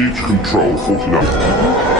Reach control 49.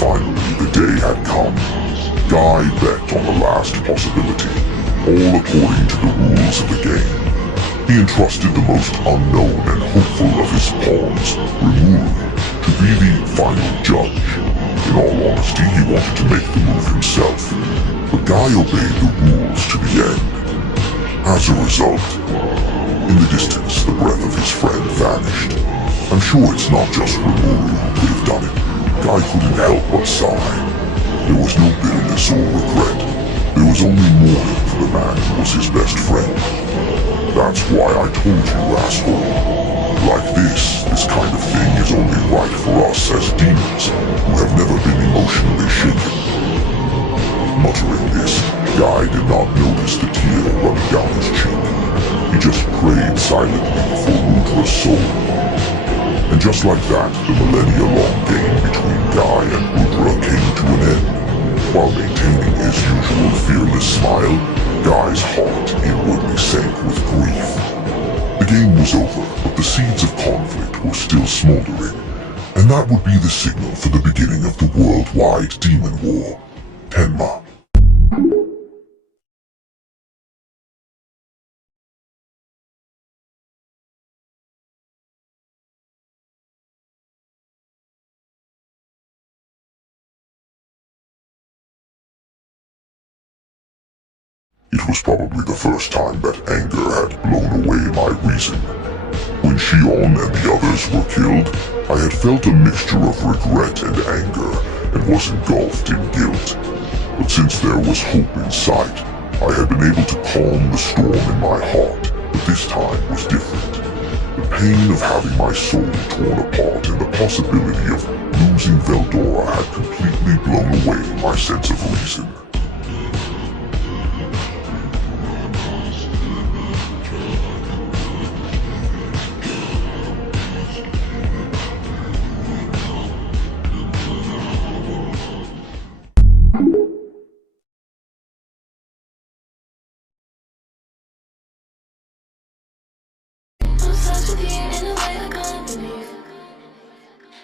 Finally, the day had come. Guy bet on the last possibility, all according to the rules of the game. He entrusted the most unknown and hopeful of his pawns, Rimuru, to be the final judge. In all honesty, he wanted to make the move himself, but Guy obeyed the rules to the end. As a result, in the distance, the breath of his friend vanished. I'm sure it's not just Rimuru who could have done it. Guy couldn't help but sigh. There was no bitterness or regret. There was only mourning for the man who was his best friend. That's why I told you, asshole. Like this kind of thing is only right for us as demons who have never been emotionally shaken. Muttering this, Guy did not notice the tear running down his cheek. He just prayed silently for Rudra's soul. And just like that, the millennia-long game between Guy and Rudra came to an end. While maintaining his usual fearless smile, Guy's heart inwardly sank with grief. The game was over, but the seeds of conflict were still smoldering. And that would be the signal for the beginning of the worldwide demon war, Tenma. It was probably the first time that anger had blown away my reason. When Shion and the others were killed, I had felt a mixture of regret and anger, and was engulfed in guilt. But since there was hope in sight, I had been able to calm the storm in my heart, but this time was different. The pain of having my soul torn apart and the possibility of losing Veldanava had completely blown away my sense of reason.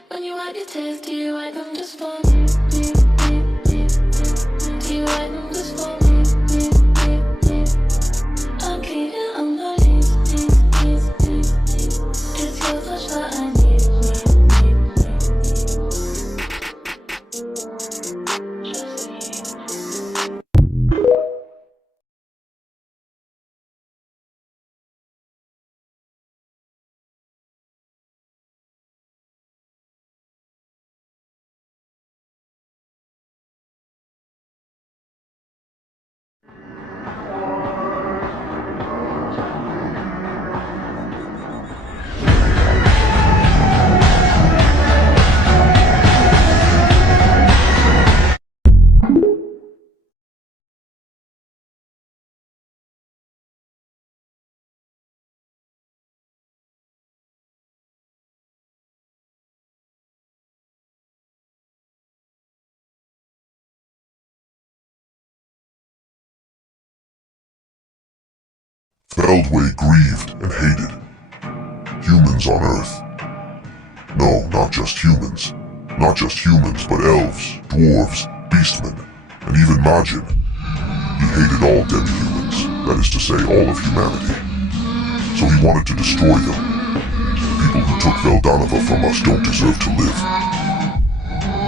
When you wipe your tears, do you wipe them just for me? Do you wipe them just for me? I'm cleaning on my knees. It's your touch that I need. Feldway grieved and hated. Humans on Earth. No, not just humans. Not just humans, but elves, dwarves, beastmen, and even Majin. He hated all demi-humans, that is to say, all of humanity. So he wanted to destroy them. People who took Veldanava from us don't deserve to live.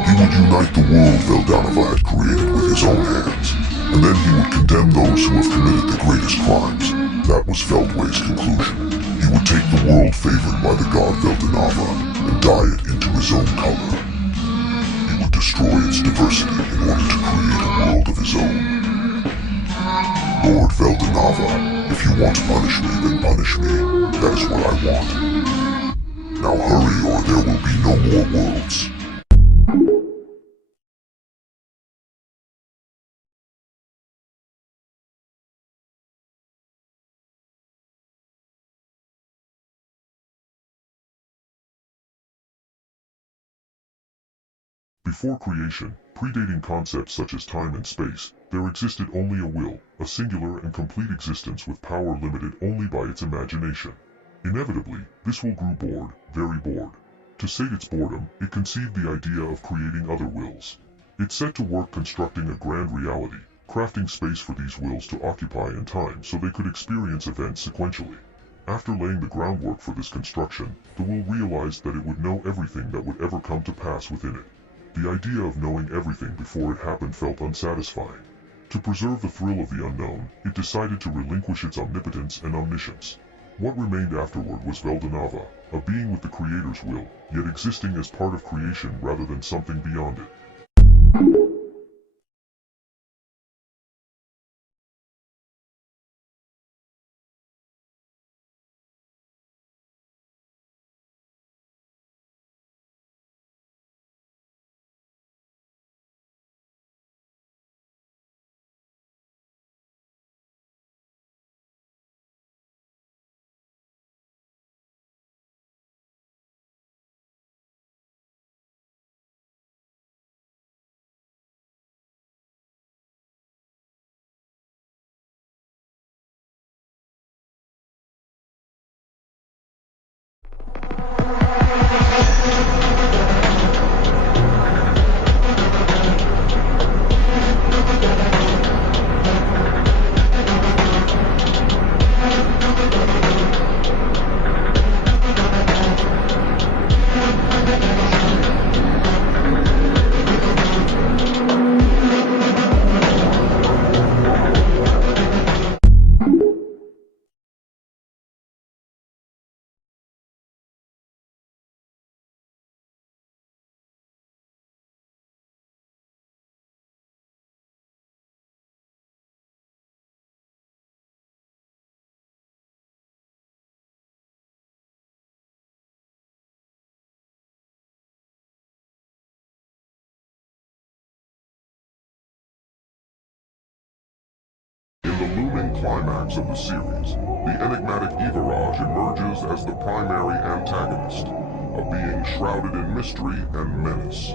He would unite the world Veldanava had created with his own hands, and then he would condemn those who have committed the greatest crimes. That was Feldway's conclusion. He would take the world favored by the god Veldanava and dye it into his own color. He would destroy its diversity in order to create a world of his own. Lord Veldanava, if you want to punish me, then punish me. That is what I want. Now hurry, or there will be no more worlds. Before creation, predating concepts such as time and space, there existed only a will, a singular and complete existence with power limited only by its imagination. Inevitably, this will grew bored, very bored. To sate its boredom, it conceived the idea of creating other wills. It set to work constructing a grand reality, crafting space for these wills to occupy in time so they could experience events sequentially. After laying the groundwork for this construction, the will realized that it would know everything that would ever come to pass within it. The idea of knowing everything before it happened felt unsatisfying. To preserve the thrill of the unknown, it decided to relinquish its omnipotence and omniscience. What remained afterward was Veldanava, a being with the Creator's will, yet existing as part of creation rather than something beyond it. In the looming climax of the series, the enigmatic Ivaraj emerges as the primary antagonist, a being shrouded in mystery and menace.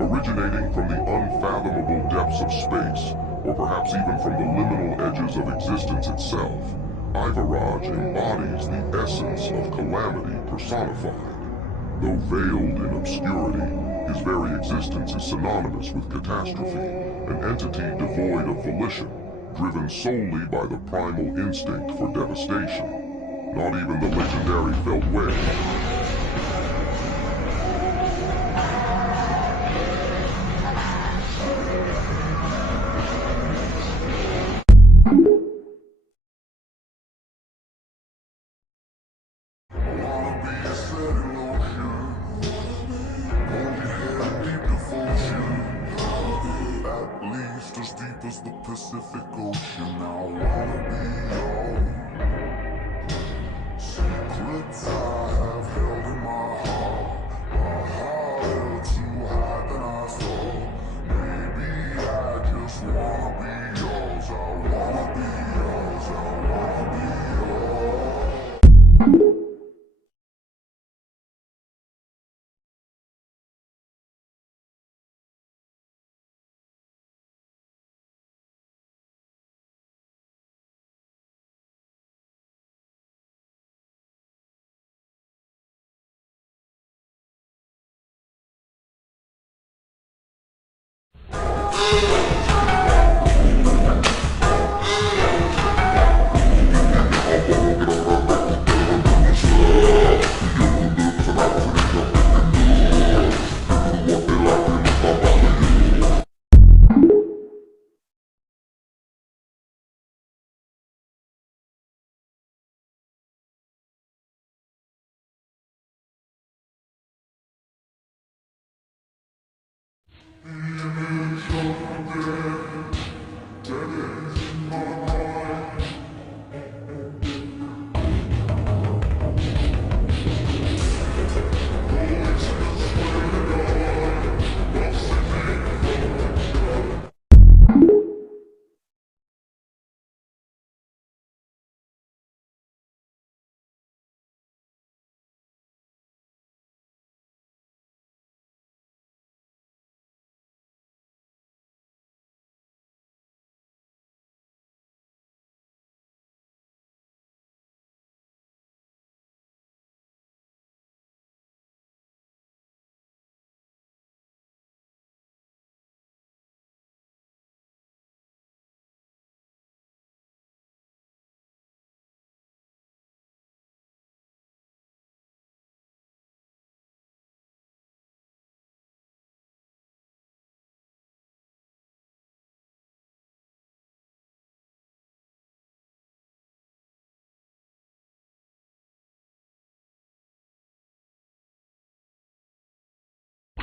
Originating from the unfathomable depths of space, or perhaps even from the liminal edges of existence itself, Ivaraj embodies the essence of calamity personified. Though veiled in obscurity, his very existence is synonymous with catastrophe, an entity devoid of volition, driven solely by the primal instinct for devastation. Not even the legendary Feldway as deep as the Pacific Ocean. I wanna be your secrets I have held in my heart. My heart held too high than I thought. Maybe I just wanna be yours. I wanna be yours. I wanna be yours.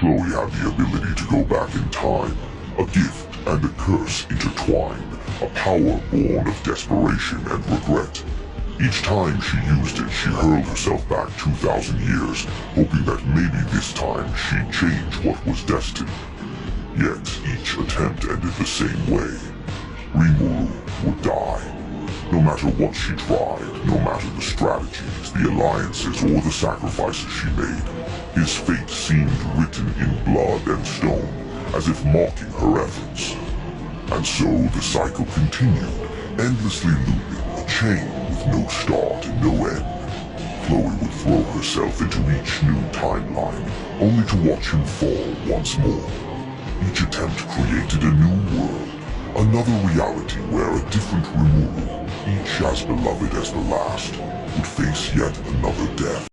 Chloe had the ability to go back in time, a gift and a curse intertwined, a power born of desperation and regret. Each time she used it, she hurled herself back 2,000 years, hoping that maybe this time she'd change what was destined. Yet each attempt ended the same way. Rimuru would die. No matter what she tried, no matter the strategies, the alliances, or the sacrifices she made, his fate seemed written in blood and stone, as if mocking her efforts. And so the cycle continued, endlessly looping, a chain with no start and no end. Chloe would throw herself into each new timeline, only to watch him fall once more. Each attempt created a new world, another reality where a different Rimuru, each as beloved as the last, would face yet another death.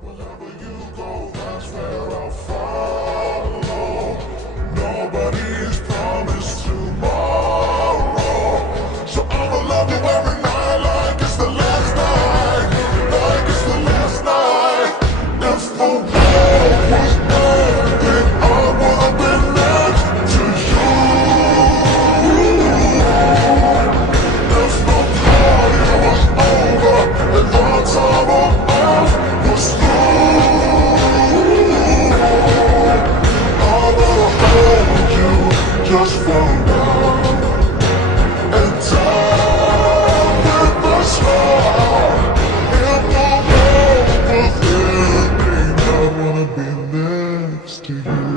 Wherever you go, that's where I'll follow. Nobody's promised tomorrow, so I'ma love you every night like it's the last night, like it's the last night. If the world was ending, I would've been next to you. If the party was over and our time on earth was just for now, and time with the smile. If the world was ending, I wanna be next to you.